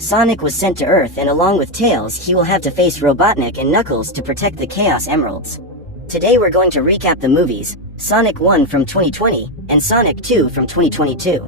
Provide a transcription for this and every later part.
Sonic was sent to Earth, and along with Tails, he will have to face Robotnik and Knuckles to protect the Chaos Emeralds. Today we're going to recap the movies, Sonic 1 from 2020, and Sonic 2 from 2022.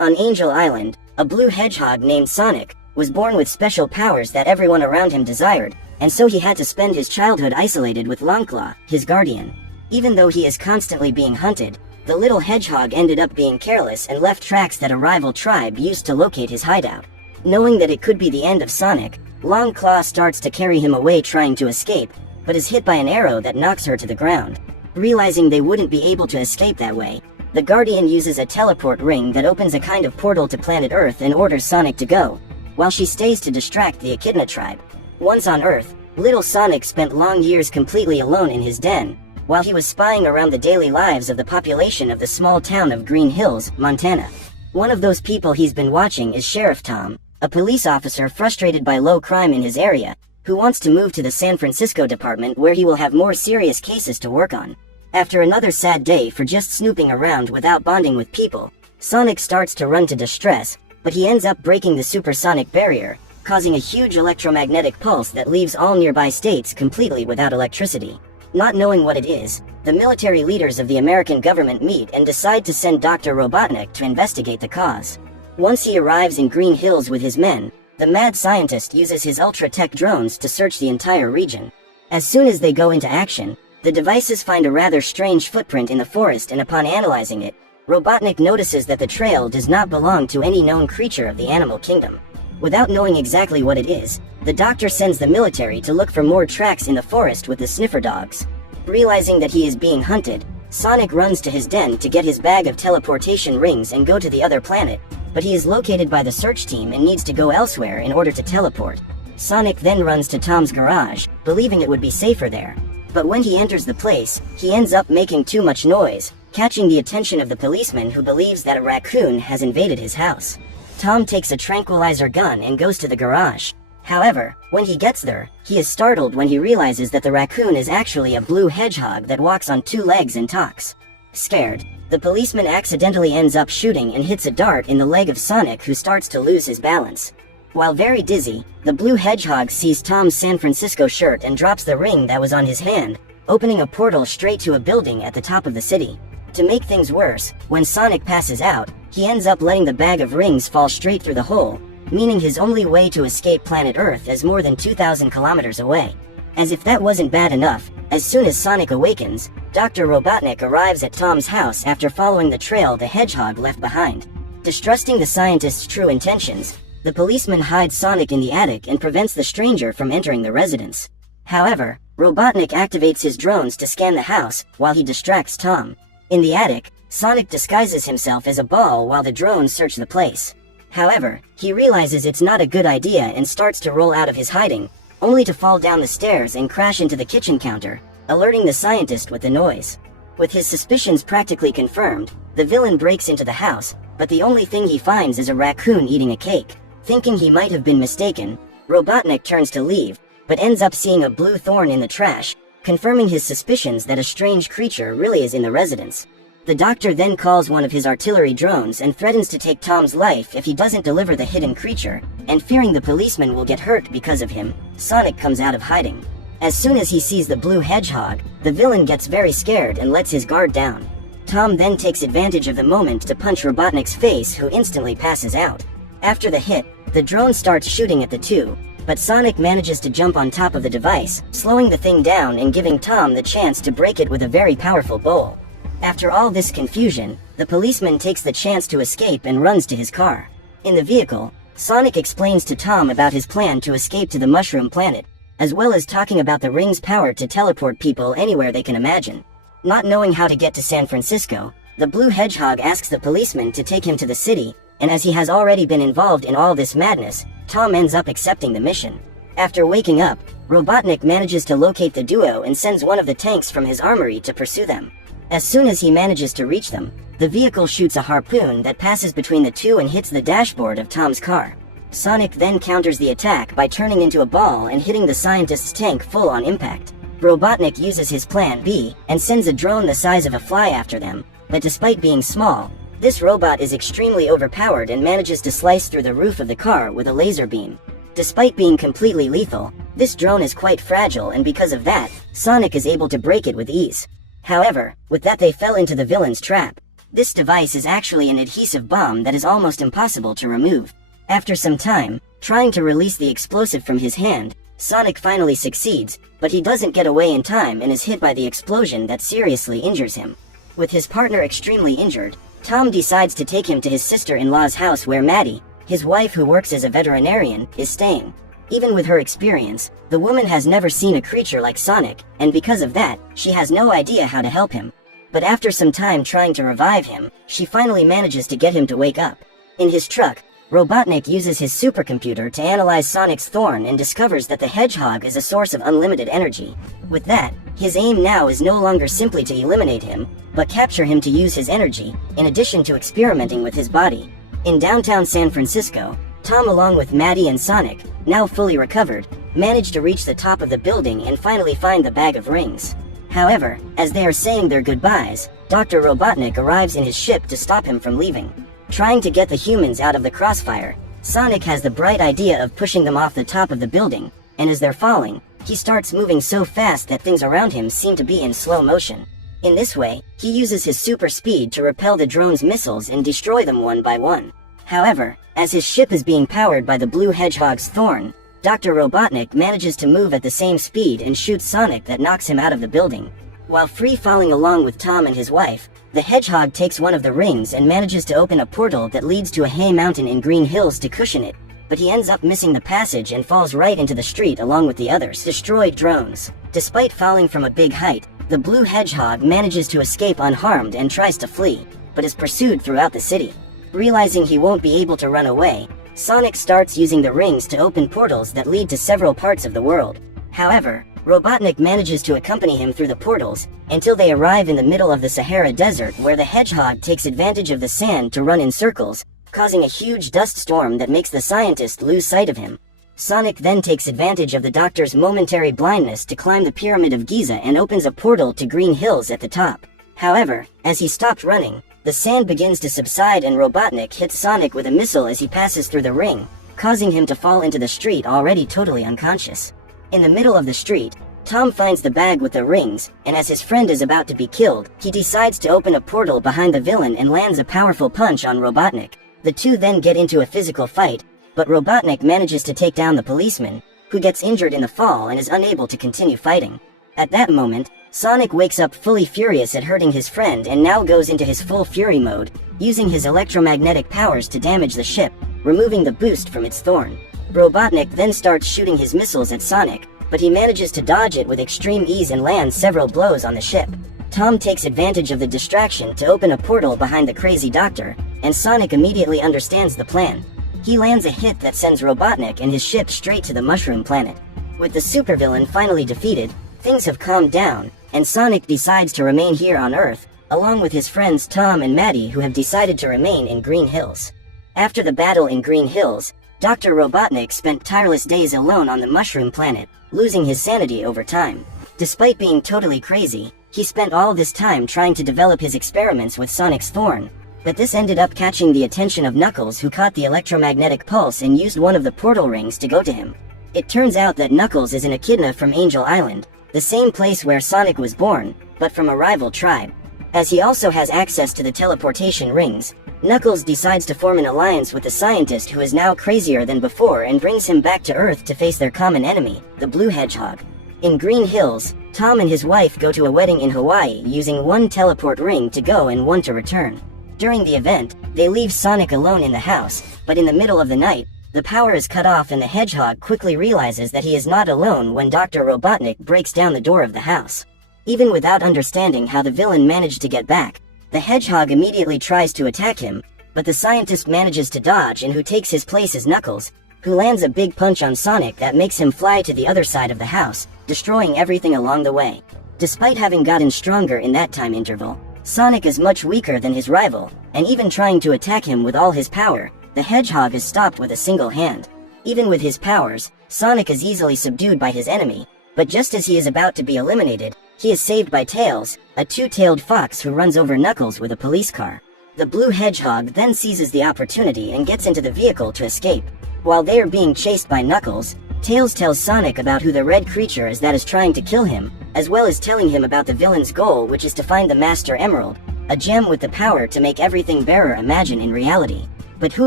On Angel Island, a blue hedgehog named Sonic was born with special powers that everyone around him desired, and so he had to spend his childhood isolated with Longclaw, his guardian. Even though he is constantly being hunted, the little hedgehog ended up being careless and left tracks that a rival tribe used to locate his hideout. Knowing that it could be the end of Sonic, Longclaw starts to carry him away trying to escape, but is hit by an arrow that knocks her to the ground. Realizing they wouldn't be able to escape that way, the Guardian uses a teleport ring that opens a kind of portal to planet Earth and orders Sonic to go, while she stays to distract the Echidna tribe. Once on Earth, little Sonic spent long years completely alone in his den, while he was spying around the daily lives of the population of the small town of Green Hills, Montana. One of those people he's been watching is Sheriff Tom, a police officer frustrated by low crime in his area, who wants to move to the San Francisco department where he will have more serious cases to work on. After another sad day for just snooping around without bonding with people, Sonic starts to run to distress, but he ends up breaking the supersonic barrier, causing a huge electromagnetic pulse that leaves all nearby states completely without electricity. Not knowing what it is, the military leaders of the American government meet and decide to send Dr. Robotnik to investigate the cause. Once he arrives in Green Hills with his men, the mad scientist uses his ultra-tech drones to search the entire region. As soon as they go into action, the devices find a rather strange footprint in the forest, and upon analyzing it, Robotnik notices that the trail does not belong to any known creature of the animal kingdom. Without knowing exactly what it is, the doctor sends the military to look for more tracks in the forest with the sniffer dogs. Realizing that he is being hunted, Sonic runs to his den to get his bag of teleportation rings and go to the other planet, but he is located by the search team and needs to go elsewhere in order to teleport. Sonic then runs to Tom's garage, believing it would be safer there. But when he enters the place, he ends up making too much noise, catching the attention of the policeman, who believes that a raccoon has invaded his house. Tom takes a tranquilizer gun and goes to the garage. However, when he gets there, he is startled when he realizes that the raccoon is actually a blue hedgehog that walks on two legs and talks. Scared, the policeman accidentally ends up shooting and hits a dart in the leg of Sonic, who starts to lose his balance. While very dizzy, the blue hedgehog sees Tom's San Francisco shirt and drops the ring that was on his hand, opening a portal straight to a building at the top of the city. To make things worse, when Sonic passes out, he ends up letting the bag of rings fall straight through the hole, meaning his only way to escape planet Earth is more than 2,000 kilometers away. As if that wasn't bad enough, as soon as Sonic awakens, Dr. Robotnik arrives at Tom's house after following the trail the hedgehog left behind. Distrusting the scientist's true intentions, the policeman hides Sonic in the attic and prevents the stranger from entering the residence. However, Robotnik activates his drones to scan the house while he distracts Tom. In the attic, Sonic disguises himself as a ball while the drones search the place. However, he realizes it's not a good idea and starts to roll out of his hiding, only to fall down the stairs and crash into the kitchen counter, alerting the scientist with the noise. With his suspicions practically confirmed, the villain breaks into the house, but the only thing he finds is a raccoon eating a cake. Thinking he might have been mistaken, Robotnik turns to leave, but ends up seeing a blue thorn in the trash, confirming his suspicions that a strange creature really is in the residence. The doctor then calls one of his artillery drones and threatens to take Tom's life if he doesn't deliver the hidden creature, and fearing the policeman will get hurt because of him, Sonic comes out of hiding. As soon as he sees the blue hedgehog, the villain gets very scared and lets his guard down. Tom then takes advantage of the moment to punch Robotnik's face, who instantly passes out. After the hit, the drone starts shooting at the two, but Sonic manages to jump on top of the device, slowing the thing down and giving Tom the chance to break it with a very powerful bowl. After all this confusion, the policeman takes the chance to escape and runs to his car. In the vehicle, Sonic explains to Tom about his plan to escape to the Mushroom Planet, as well as talking about the ring's power to teleport people anywhere they can imagine. Not knowing how to get to San Francisco, the blue hedgehog asks the policeman to take him to the city, and as he has already been involved in all this madness, Tom ends up accepting the mission. After waking up, Robotnik manages to locate the duo and sends one of the tanks from his armory to pursue them. As soon as he manages to reach them, the vehicle shoots a harpoon that passes between the two and hits the dashboard of Tom's car. Sonic then counters the attack by turning into a ball and hitting the scientist's tank full on impact. Robotnik uses his plan B and sends a drone the size of a fly after them, but despite being small, This robot is extremely overpowered and manages to slice through the roof of the car with a laser beam. Despite being completely lethal, this drone is quite fragile, and because of that, Sonic is able to break it with ease. However, with that they fell into the villain's trap. This device is actually an adhesive bomb that is almost impossible to remove. After some time, trying to release the explosive from his hand, Sonic finally succeeds, but he doesn't get away in time and is hit by the explosion that seriously injures him. With his partner extremely injured, Tom decides to take him to his sister-in-law's house where Maddie, his wife who works as a veterinarian, is staying. Even with her experience, the woman has never seen a creature like Sonic, and because of that, she has no idea how to help him. But after some time trying to revive him, she finally manages to get him to wake up. In his truck, Robotnik uses his supercomputer to analyze Sonic's thorn and discovers that the hedgehog is a source of unlimited energy. With that, his aim now is no longer simply to eliminate him, but capture him to use his energy, in addition to experimenting with his body. In downtown San Francisco, Tom along with Maddie and Sonic, now fully recovered, manage to reach the top of the building and finally find the bag of rings. However, as they are saying their goodbyes, Dr. Robotnik arrives in his ship to stop him from leaving. Trying to get the humans out of the crossfire, Sonic has the bright idea of pushing them off the top of the building, and as they're falling, he starts moving so fast that things around him seem to be in slow motion. In this way, he uses his super speed to repel the drone's missiles and destroy them one by one. However, as his ship is being powered by the blue hedgehog's thorn, Dr. Robotnik manages to move at the same speed and shoots Sonic that knocks him out of the building. While free-falling along with Tom and his wife, the hedgehog takes one of the rings and manages to open a portal that leads to a hay mountain in Green Hills to cushion it, but he ends up missing the passage and falls right into the street along with the others destroyed drones. Despite falling from a big height, the blue hedgehog manages to escape unharmed and tries to flee, but is pursued throughout the city. Realizing he won't be able to run away, Sonic starts using the rings to open portals that lead to several parts of the world. However, Robotnik manages to accompany him through the portals, until they arrive in the middle of the Sahara Desert where the hedgehog takes advantage of the sand to run in circles, causing a huge dust storm that makes the scientist lose sight of him. Sonic then takes advantage of the doctor's momentary blindness to climb the Pyramid of Giza and opens a portal to Green Hills at the top. However, as he stopped running, the sand begins to subside and Robotnik hits Sonic with a missile as he passes through the ring, causing him to fall into the street already totally unconscious. In the middle of the street, Tom finds the bag with the rings, and as his friend is about to be killed, he decides to open a portal behind the villain and lands a powerful punch on Robotnik. The two then get into a physical fight, but Robotnik manages to take down the policeman, who gets injured in the fall and is unable to continue fighting. At that moment, Sonic wakes up fully furious at hurting his friend and now goes into his full fury mode, using his electromagnetic powers to damage the ship, removing the boost from its thorn. Robotnik then starts shooting his missiles at Sonic, but he manages to dodge it with extreme ease and lands several blows on the ship. Tom takes advantage of the distraction to open a portal behind the crazy doctor, and Sonic immediately understands the plan. He lands a hit that sends Robotnik and his ship straight to the Mushroom Planet. With the supervillain finally defeated, things have calmed down, and Sonic decides to remain here on Earth, along with his friends Tom and Maddie who have decided to remain in Green Hills. After the battle in Green Hills, Dr. Robotnik spent tireless days alone on the Mushroom Planet, losing his sanity over time. Despite being totally crazy, he spent all this time trying to develop his experiments with Sonic's thorn, but this ended up catching the attention of Knuckles, who caught the electromagnetic pulse and used one of the portal rings to go to him. It turns out that Knuckles is an echidna from Angel Island, the same place where Sonic was born, but from a rival tribe. As he also has access to the teleportation rings, Knuckles decides to form an alliance with the scientist who is now crazier than before and brings him back to Earth to face their common enemy, the Blue Hedgehog. In Green Hills, Tom and his wife go to a wedding in Hawaii using one teleport ring to go and one to return. During the event, they leave Sonic alone in the house, but in the middle of the night, the power is cut off and the hedgehog quickly realizes that he is not alone when Dr. Robotnik breaks down the door of the house. Even without understanding how the villain managed to get back, the hedgehog immediately tries to attack him, but the scientist manages to dodge, and who takes his place is Knuckles, who lands a big punch on Sonic that makes him fly to the other side of the house, destroying everything along the way. Despite having gotten stronger in that time interval, Sonic is much weaker than his rival, and even trying to attack him with all his power, the hedgehog is stopped with a single hand. Even with his powers, Sonic is easily subdued by his enemy, but just as he is about to be eliminated, he is saved by Tails, a two-tailed fox who runs over Knuckles with a police car. The blue hedgehog then seizes the opportunity and gets into the vehicle to escape. While they are being chased by Knuckles, Tails tells Sonic about who the red creature is that is trying to kill him, as well as telling him about the villain's goal, which is to find the Master Emerald, a gem with the power to make everything bearer imagine in reality. But who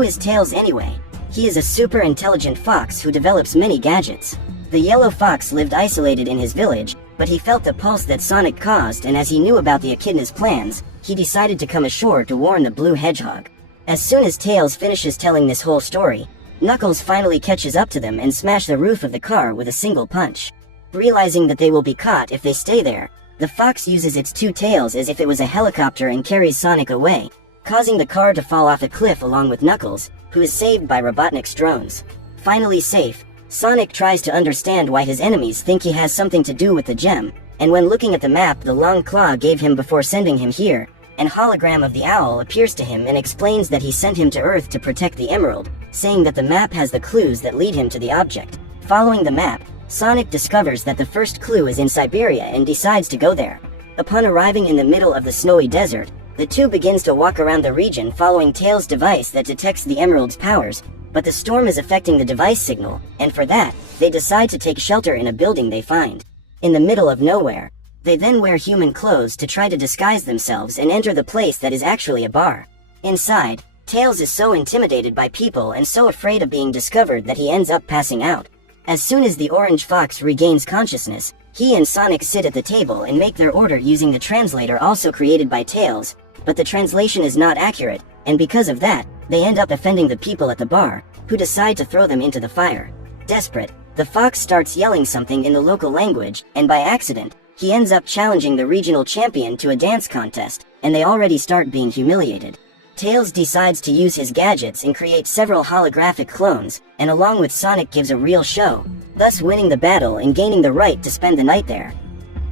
is Tails anyway? He is a super intelligent fox who develops many gadgets. The yellow fox lived isolated in his village, but he felt the pulse that Sonic caused, and as he knew about the echidna's plans, he decided to come ashore to warn the blue hedgehog. As soon as Tails finishes telling this whole story, Knuckles finally catches up to them and smashes the roof of the car with a single punch. Realizing that they will be caught if they stay there, the fox uses its two tails as if it was a helicopter and carries Sonic away, causing the car to fall off a cliff along with Knuckles, who is saved by Robotnik's drones. Finally safe, Sonic tries to understand why his enemies think he has something to do with the gem, and when looking at the map the long claw gave him before sending him here, an hologram of the owl appears to him and explains that he sent him to Earth to protect the emerald, saying that the map has the clues that lead him to the object. Following the map, Sonic discovers that the first clue is in Siberia and decides to go there. Upon arriving in the middle of the snowy desert, the two begins to walk around the region following Tails' device that detects the emerald's powers, but the storm is affecting the device signal, and for that, they decide to take shelter in a building they find in the middle of nowhere. They then wear human clothes to try to disguise themselves and enter the place that is actually a bar. Inside, Tails is so intimidated by people and so afraid of being discovered that he ends up passing out. As soon as the orange fox regains consciousness, he and Sonic sit at the table and make their order using the translator also created by Tails, but the translation is not accurate, and because of that, they end up offending the people at the bar, who decide to throw them into the fire. Desperate, the fox starts yelling something in the local language, and by accident, he ends up challenging the regional champion to a dance contest, and they already start being humiliated. Tails decides to use his gadgets and create several holographic clones, and along with Sonic gives a real show, thus winning the battle and gaining the right to spend the night there.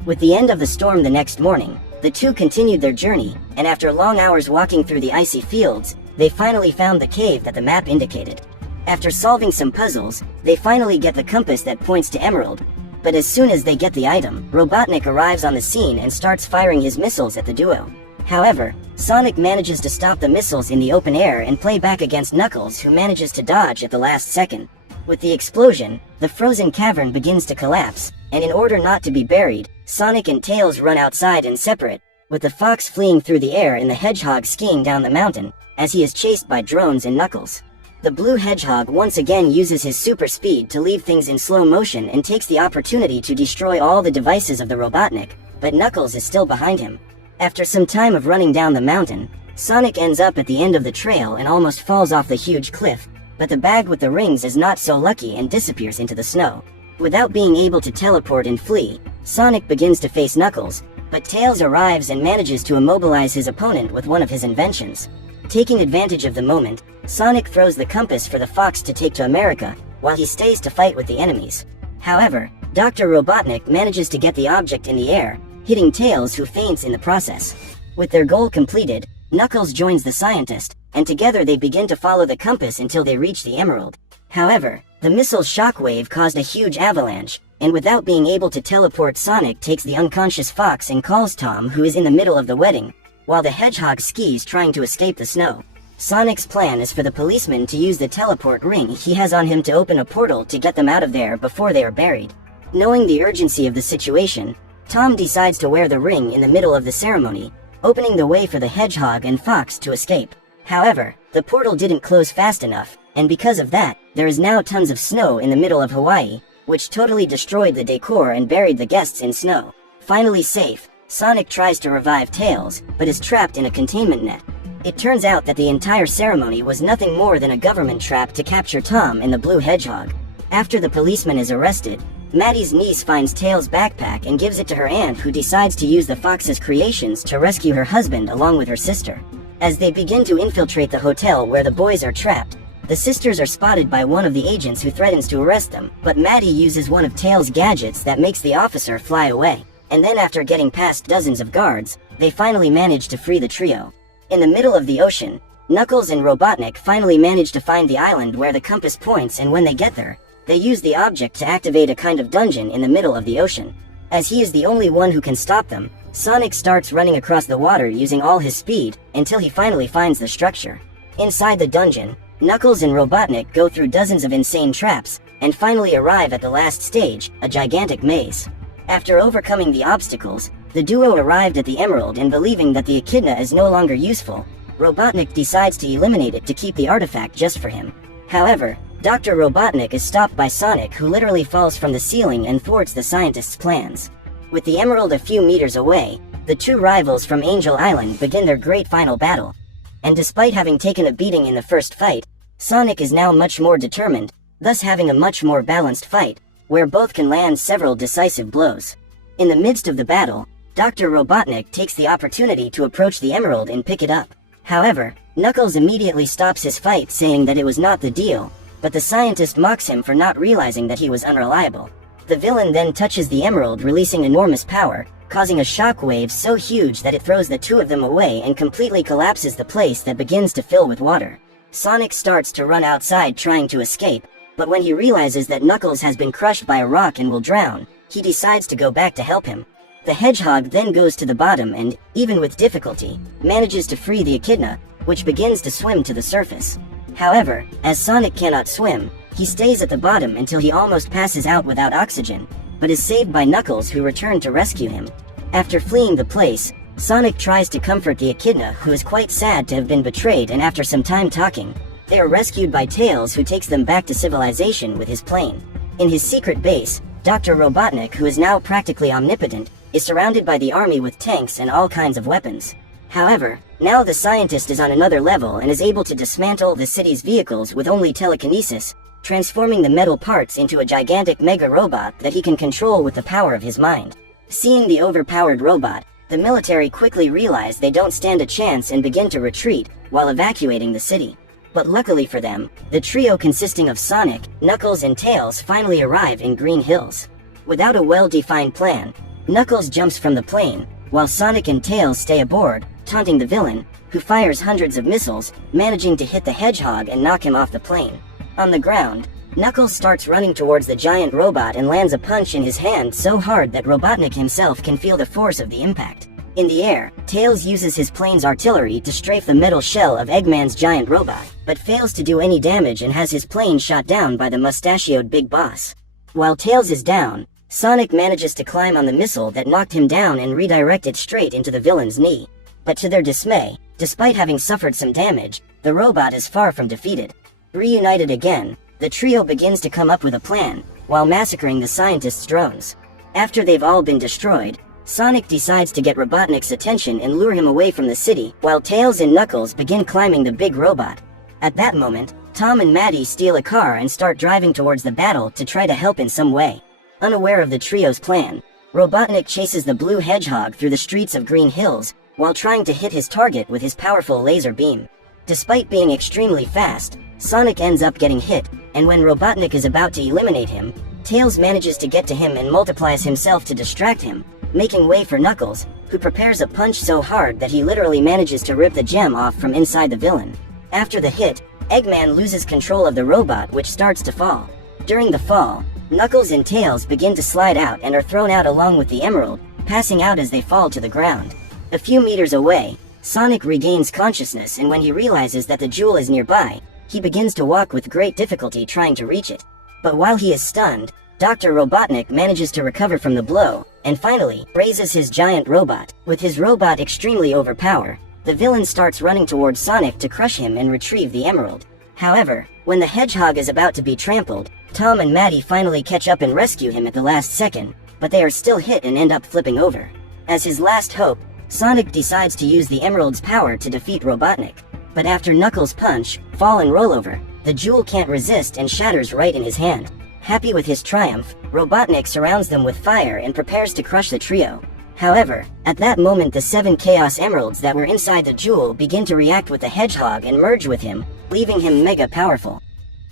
With the end of the storm the next morning, the two continued their journey, and after long hours walking through the icy fields, they finally found the cave that the map indicated. After solving some puzzles, they finally get the compass that points to Emerald, but as soon as they get the item, Robotnik arrives on the scene and starts firing his missiles at the duo. However, Sonic manages to stop the missiles in the open air and play back against Knuckles, who manages to dodge at the last second. With the explosion, the frozen cavern begins to collapse, and in order not to be buried, Sonic and Tails run outside and separate, with the fox fleeing through the air and the hedgehog skiing down the mountain, as he is chased by drones and Knuckles. The blue hedgehog once again uses his super speed to leave things in slow motion and takes the opportunity to destroy all the devices of the Robotnik, but Knuckles is still behind him. After some time of running down the mountain, Sonic ends up at the end of the trail and almost falls off the huge cliff, but the bag with the rings is not so lucky and disappears into the snow. Without being able to teleport and flee, Sonic begins to face Knuckles, but Tails arrives and manages to immobilize his opponent with one of his inventions. Taking advantage of the moment, Sonic throws the compass for the fox to take to America, while he stays to fight with the enemies. However, Dr. Robotnik manages to get the object in the air, hitting Tails, who faints in the process. With their goal completed, Knuckles joins the scientist, and together they begin to follow the compass until they reach the emerald. However, the missile's shockwave caused a huge avalanche, and without being able to teleport, Sonic takes the unconscious fox and calls Tom, who is in the middle of the wedding, while the hedgehog skis trying to escape the snow. Sonic's plan is for the policeman to use the teleport ring he has on him to open a portal to get them out of there before they are buried. Knowing the urgency of the situation, Tom decides to wear the ring in the middle of the ceremony, opening the way for the hedgehog and fox to escape. However, the portal didn't close fast enough, and because of that, there is now tons of snow in the middle of Hawaii, which totally destroyed the decor and buried the guests in snow. Finally safe, Sonic tries to revive Tails, but is trapped in a containment net. It turns out that the entire ceremony was nothing more than a government trap to capture Tom and the blue hedgehog. After the policeman is arrested, Maddie's niece finds Tails' backpack and gives it to her aunt, who decides to use the fox's creations to rescue her husband along with her sister. As they begin to infiltrate the hotel where the boys are trapped, the sisters are spotted by one of the agents who threatens to arrest them, but Maddie uses one of Tails' gadgets that makes the officer fly away. And then after getting past dozens of guards, they finally manage to free the trio. In the middle of the ocean, Knuckles and Robotnik finally manage to find the island where the compass points, and when they get there, they use the object to activate a kind of dungeon in the middle of the ocean. As he is the only one who can stop them, Sonic starts running across the water using all his speed until he finally finds the structure. Inside the dungeon, Knuckles and Robotnik go through dozens of insane traps and finally arrive at the last stage, a gigantic maze. After overcoming the obstacles, the duo arrived at the Emerald, and believing that the Echidna is no longer useful, Robotnik decides to eliminate it to keep the artifact just for him. However, Dr. Robotnik is stopped by Sonic, who literally falls from the ceiling and thwarts the scientist's plans. With the Emerald a few meters away, the two rivals from Angel Island begin their great final battle. And despite having taken a beating in the first fight, Sonic is now much more determined, thus having a much more balanced fight, where both can land several decisive blows. In the midst of the battle, Dr. Robotnik takes the opportunity to approach the Emerald and pick it up. However, Knuckles immediately stops his fight, saying that it was not the deal, but the scientist mocks him for not realizing that he was unreliable. The villain then touches the Emerald, releasing enormous power, causing a shockwave so huge that it throws the two of them away and completely collapses the place that begins to fill with water. Sonic starts to run outside trying to escape, but when he realizes that Knuckles has been crushed by a rock and will drown, he decides to go back to help him. The hedgehog then goes to the bottom and, even with difficulty, manages to free the Echidna, which begins to swim to the surface. However, as Sonic cannot swim, he stays at the bottom until he almost passes out without oxygen, but is saved by Knuckles, who return to rescue him. After fleeing the place, Sonic tries to comfort the Echidna, who is quite sad to have been betrayed, and after some time talking, they are rescued by Tails, who takes them back to civilization with his plane. In his secret base, Dr. Robotnik, who is now practically omnipotent, is surrounded by the army with tanks and all kinds of weapons. However, now the scientist is on another level and is able to dismantle the city's vehicles with only telekinesis, transforming the metal parts into a gigantic mega robot that he can control with the power of his mind. Seeing the overpowered robot, the military quickly realize they don't stand a chance and begin to retreat while evacuating the city. But luckily for them, the trio consisting of Sonic, Knuckles and Tails finally arrive in Green Hills. Without a well-defined plan, Knuckles jumps from the plane, while Sonic and Tails stay aboard, taunting the villain, who fires hundreds of missiles, managing to hit the hedgehog and knock him off the plane. On the ground, Knuckles starts running towards the giant robot and lands a punch in his hand so hard that Robotnik himself can feel the force of the impact. In the air, Tails uses his plane's artillery to strafe the metal shell of Eggman's giant robot, but fails to do any damage and has his plane shot down by the mustachioed Big Boss. While Tails is down, Sonic manages to climb on the missile that knocked him down and redirect it straight into the villain's knee. But to their dismay, despite having suffered some damage, the robot is far from defeated. Reunited again, the trio begins to come up with a plan, while massacring the scientist's drones. After they've all been destroyed, Sonic decides to get Robotnik's attention and lure him away from the city, while Tails and Knuckles begin climbing the big robot. At that moment, Tom and Maddie steal a car and start driving towards the battle to try to help in some way. Unaware of the trio's plan, Robotnik chases the blue hedgehog through the streets of Green Hills, while trying to hit his target with his powerful laser beam. Despite being extremely fast, Sonic ends up getting hit, and when Robotnik is about to eliminate him, Tails manages to get to him and multiplies himself to distract him, making way for Knuckles, who prepares a punch so hard that he literally manages to rip the gem off from inside the villain. After the hit, Eggman loses control of the robot, which starts to fall. During the fall, Knuckles and Tails begin to slide out and are thrown out along with the Emerald, passing out as they fall to the ground. A few meters away, Sonic regains consciousness, and when he realizes that the jewel is nearby, he begins to walk with great difficulty trying to reach it. But while he is stunned, Dr. Robotnik manages to recover from the blow, and finally, raises his giant robot. With his robot extremely overpowered, the villain starts running towards Sonic to crush him and retrieve the Emerald. However, when the hedgehog is about to be trampled, Tom and Maddie finally catch up and rescue him at the last second, but they are still hit and end up flipping over. As his last hope, Sonic decides to use the Emerald's power to defeat Robotnik. But after Knuckles' punch, fall and roll over, the jewel can't resist and shatters right in his hand. Happy with his triumph, Robotnik surrounds them with fire and prepares to crush the trio. However, at that moment the 7 Chaos Emeralds that were inside the jewel begin to react with the hedgehog and merge with him, leaving him mega powerful.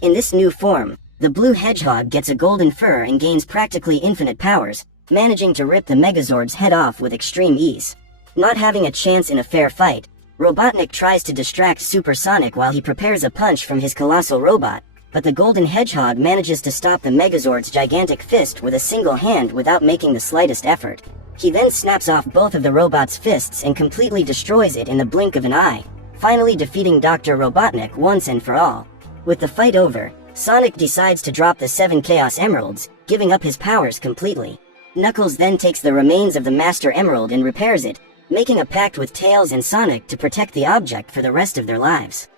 In this new form, the blue hedgehog gets a golden fur and gains practically infinite powers, managing to rip the Megazord's head off with extreme ease. Not having a chance in a fair fight, Robotnik tries to distract Supersonic while he prepares a punch from his colossal robot, but the Golden Hedgehog manages to stop the Megazord's gigantic fist with a single hand without making the slightest effort. He then snaps off both of the robot's fists and completely destroys it in the blink of an eye, finally defeating Dr. Robotnik once and for all. With the fight over, Sonic decides to drop the 7 Chaos Emeralds, giving up his powers completely. Knuckles then takes the remains of the Master Emerald and repairs it, making a pact with Tails and Sonic to protect the object for the rest of their lives.